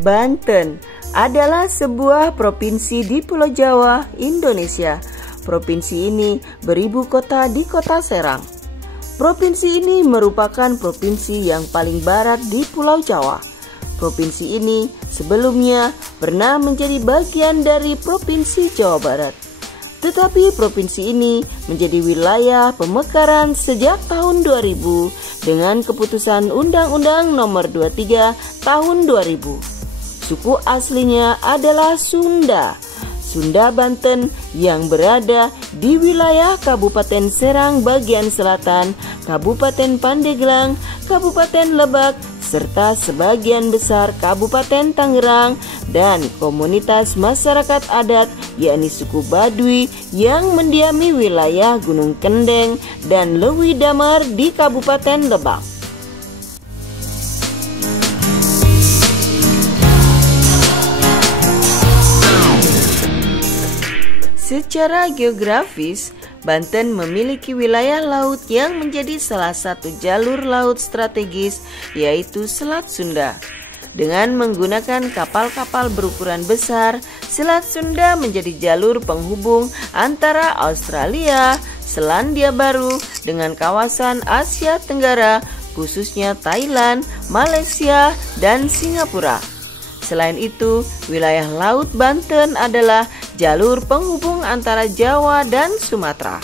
Banten adalah sebuah provinsi di Pulau Jawa, Indonesia. Provinsi ini beribu kota di Kota Serang. Provinsi ini merupakan provinsi yang paling barat di Pulau Jawa. Provinsi ini sebelumnya pernah menjadi bagian dari Provinsi Jawa Barat. Tetapi provinsi ini menjadi wilayah pemekaran sejak tahun 2000 dengan keputusan Undang-Undang Nomor 23 Tahun 2000. Suku aslinya adalah Sunda. Sunda Banten yang berada di wilayah Kabupaten Serang bagian selatan, Kabupaten Pandeglang, Kabupaten Lebak, serta sebagian besar Kabupaten Tangerang dan komunitas masyarakat adat yakni suku Baduy yang mendiami wilayah Gunung Kendeng dan Lewi Damar di Kabupaten Lebak. Secara geografis, Banten memiliki wilayah laut yang menjadi salah satu jalur laut strategis, yaitu Selat Sunda. Dengan menggunakan kapal-kapal berukuran besar, Selat Sunda menjadi jalur penghubung antara Australia, Selandia Baru dengan kawasan Asia Tenggara, khususnya Thailand, Malaysia, dan Singapura. Selain itu, wilayah Laut Banten adalah jalur penghubung antara Jawa dan Sumatera.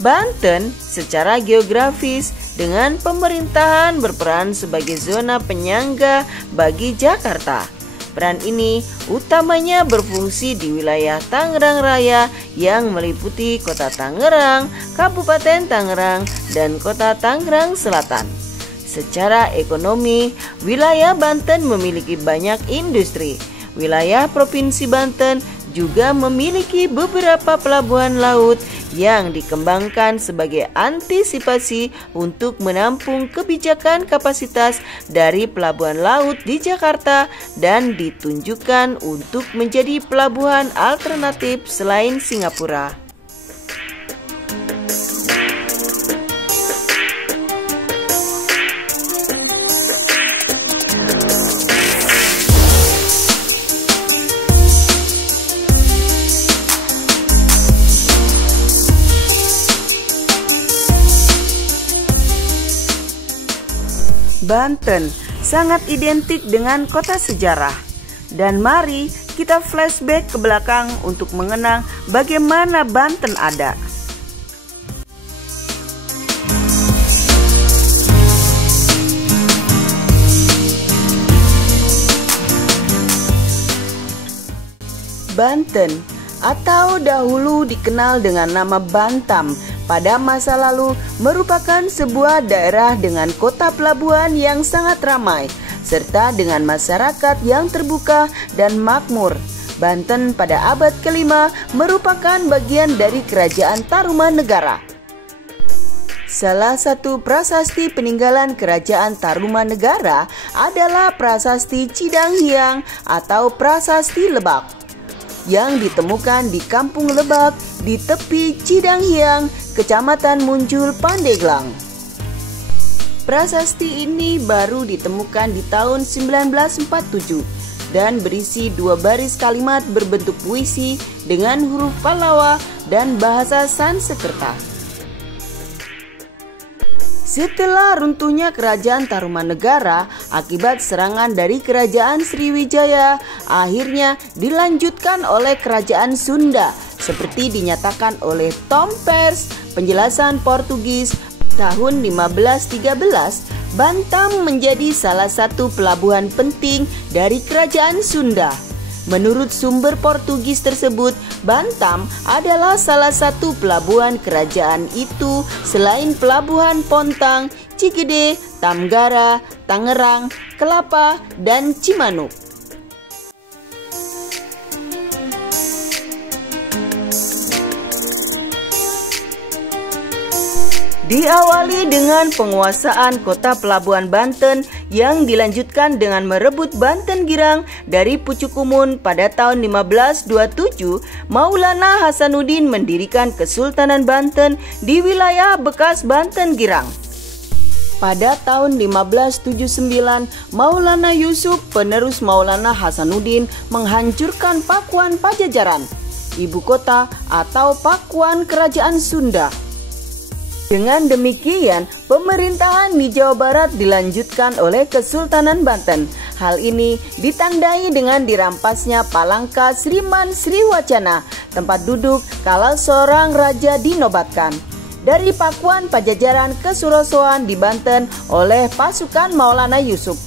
Banten secara geografis dengan pemerintahan berperan sebagai zona penyangga bagi Jakarta. Peran ini utamanya berfungsi di wilayah Tangerang Raya yang meliputi Kota Tangerang, Kabupaten Tangerang, dan Kota Tangerang Selatan. Secara ekonomi, wilayah Banten memiliki banyak industri. Wilayah Provinsi Banten juga memiliki beberapa pelabuhan laut yang dikembangkan sebagai antisipasi untuk menampung kebijakan kapasitas dari pelabuhan laut di Jakarta dan ditunjukkan untuk menjadi pelabuhan alternatif selain Singapura. Banten sangat identik dengan kota sejarah. Dan mari kita flashback ke belakang untuk mengenang bagaimana Banten ada. Banten atau dahulu dikenal dengan nama Bantam pada masa lalu merupakan sebuah daerah dengan kota pelabuhan yang sangat ramai serta dengan masyarakat yang terbuka dan makmur. Banten pada abad ke-5 merupakan bagian dari Kerajaan Tarumanegara. Salah satu prasasti peninggalan Kerajaan Tarumanegara adalah Prasasti Cidanghiang atau Prasasti Lebak yang ditemukan di Kampung Lebak di tepi Cidanghiang, Kecamatan Muncul, Pandeglang. Prasasti ini baru ditemukan di tahun 1947 dan berisi 2 baris kalimat berbentuk puisi dengan huruf Pallawa dan bahasa Sanskerta. Setelah runtuhnya Kerajaan Tarumanegara akibat serangan dari Kerajaan Sriwijaya, akhirnya dilanjutkan oleh Kerajaan Sunda seperti dinyatakan oleh Tom Peirce, penjelasan Portugis tahun 1513. Bantam menjadi salah satu pelabuhan penting dari Kerajaan Sunda. Menurut sumber Portugis tersebut, Bantam adalah salah satu pelabuhan kerajaan itu selain pelabuhan Pontang, Cikede, Tamgara, Tangerang, Kelapa, dan Cimanuk. Diawali dengan penguasaan kota pelabuhan Banten yang dilanjutkan dengan merebut Banten Girang dari Pucuk Umun pada tahun 1527, Maulana Hasanuddin mendirikan Kesultanan Banten di wilayah bekas Banten Girang. Pada tahun 1579, Maulana Yusuf, penerus Maulana Hasanuddin, menghancurkan Pakuan Pajajaran, ibu kota atau Pakuan Kerajaan Sunda. Dengan demikian, pemerintahan di Jawa Barat dilanjutkan oleh Kesultanan Banten. Hal ini ditandai dengan dirampasnya Palangka Sriman Sriwacana, tempat duduk kala seorang raja dinobatkan dari Pakuan Pajajaran ke Surosoan di Banten oleh pasukan Maulana Yusuf.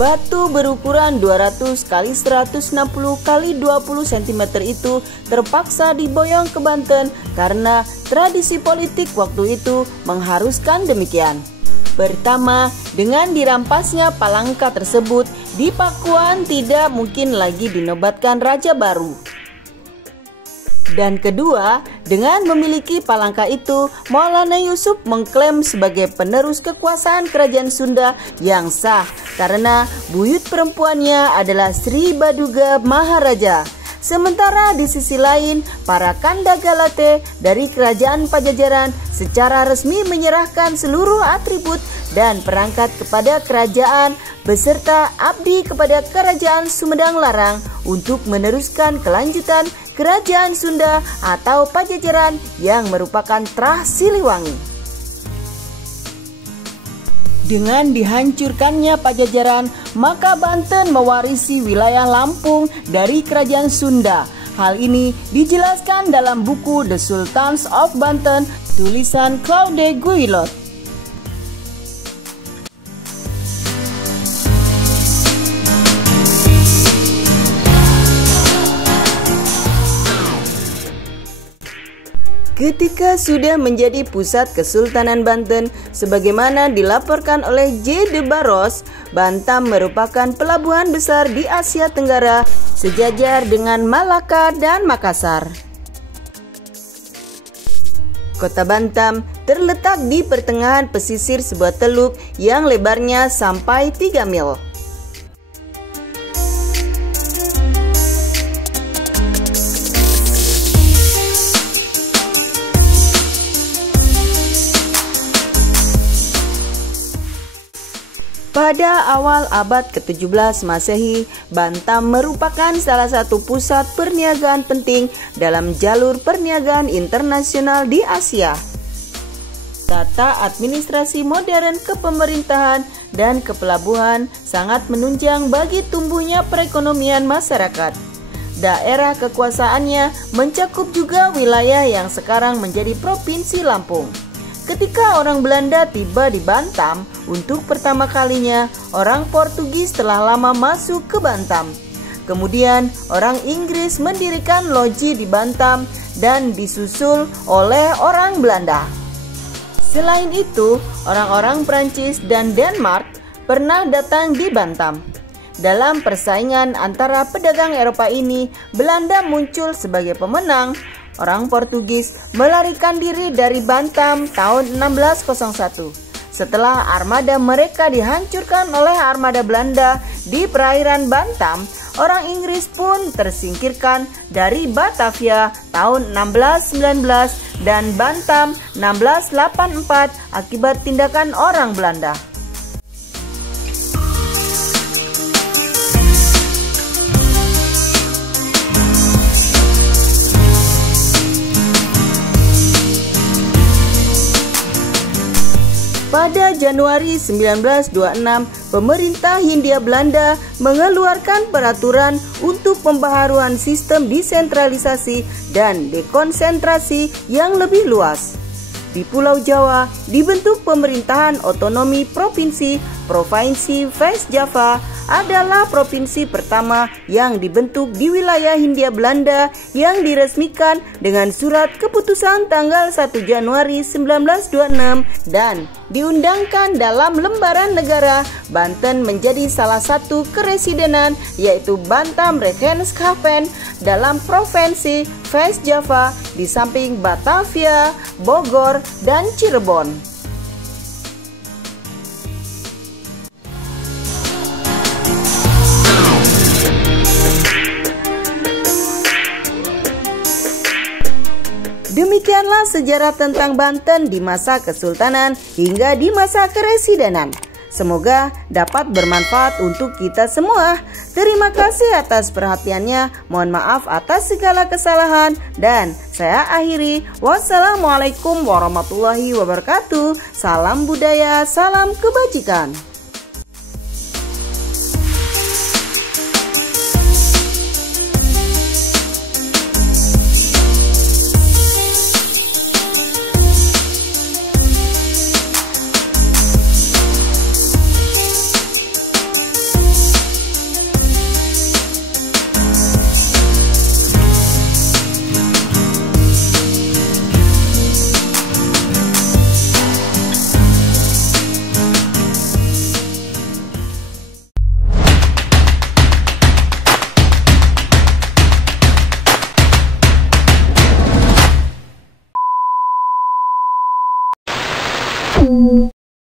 Batu berukuran 200 x 160 x 20 cm itu terpaksa diboyong ke Banten karena tradisi politik waktu itu mengharuskan demikian. Pertama, dengan dirampasnya Palangka tersebut, di Pakuan tidak mungkin lagi dinobatkan raja baru. Dan kedua, dengan memiliki Palangka itu, Maulana Yusuf mengklaim sebagai penerus kekuasaan kerajaan Sunda yang sah karena buyut perempuannya adalah Sri Baduga Maharaja. Sementara di sisi lain, para Kanda Galate dari kerajaan Pajajaran secara resmi menyerahkan seluruh atribut dan perangkat kepada kerajaan beserta abdi kepada kerajaan Sumedang Larang untuk meneruskan kelanjutan kerajaan Sunda atau Pajajaran yang merupakan Trah Siliwangi. Dengan dihancurkannya Pajajaran, maka Banten mewarisi wilayah Lampung dari kerajaan Sunda. Hal ini dijelaskan dalam buku The Sultans of Banten, tulisan Claude Guillot. Ketika sudah menjadi pusat Kesultanan Banten, sebagaimana dilaporkan oleh J. de Barros, Bantam merupakan pelabuhan besar di Asia Tenggara, sejajar dengan Malaka dan Makassar. Kota Bantam terletak di pertengahan pesisir sebuah teluk yang lebarnya sampai 3 mil. Pada awal abad ke-17 Masehi, Bantam merupakan salah satu pusat perniagaan penting dalam jalur perniagaan internasional di Asia. Tata administrasi modern kepemerintahan dan kepelabuhan sangat menunjang bagi tumbuhnya perekonomian masyarakat. Daerah kekuasaannya mencakup juga wilayah yang sekarang menjadi Provinsi Lampung. Ketika orang Belanda tiba di Bantam untuk pertama kalinya, orang Portugis telah lama masuk ke Bantam. Kemudian orang Inggris mendirikan loji di Bantam dan disusul oleh orang Belanda. Selain itu, orang-orang Prancis dan Denmark pernah datang di Bantam. Dalam persaingan antara pedagang Eropa ini, Belanda muncul sebagai pemenang. Orang Portugis melarikan diri dari Bantam tahun 1601. Setelah armada mereka dihancurkan oleh armada Belanda di perairan Bantam, orang Inggris pun tersingkirkan dari Batavia tahun 1619 dan Bantam 1684 akibat tindakan orang Belanda. Pada Januari 1926, pemerintah Hindia Belanda mengeluarkan peraturan untuk pembaharuan sistem desentralisasi dan dekonsentrasi yang lebih luas. Di Pulau Jawa dibentuk pemerintahan otonomi provinsi. Provinsi West Java adalah provinsi pertama yang dibentuk di wilayah Hindia Belanda yang diresmikan dengan surat keputusan tanggal 1 Januari 1926 dan diundangkan dalam lembaran negara. Banten menjadi salah satu keresidenan, yaitu Bantam Regenshaven dalam provinsi West Java di samping Batavia, Bogor, dan Cirebon. Demikianlah sejarah tentang Banten di masa Kesultanan hingga di masa Keresidenan. Semoga dapat bermanfaat untuk kita semua. Terima kasih atas perhatiannya. Mohon maaf atas segala kesalahan. Dan saya akhiri. Wassalamualaikum warahmatullahi wabarakatuh. Salam budaya, salam kebajikan.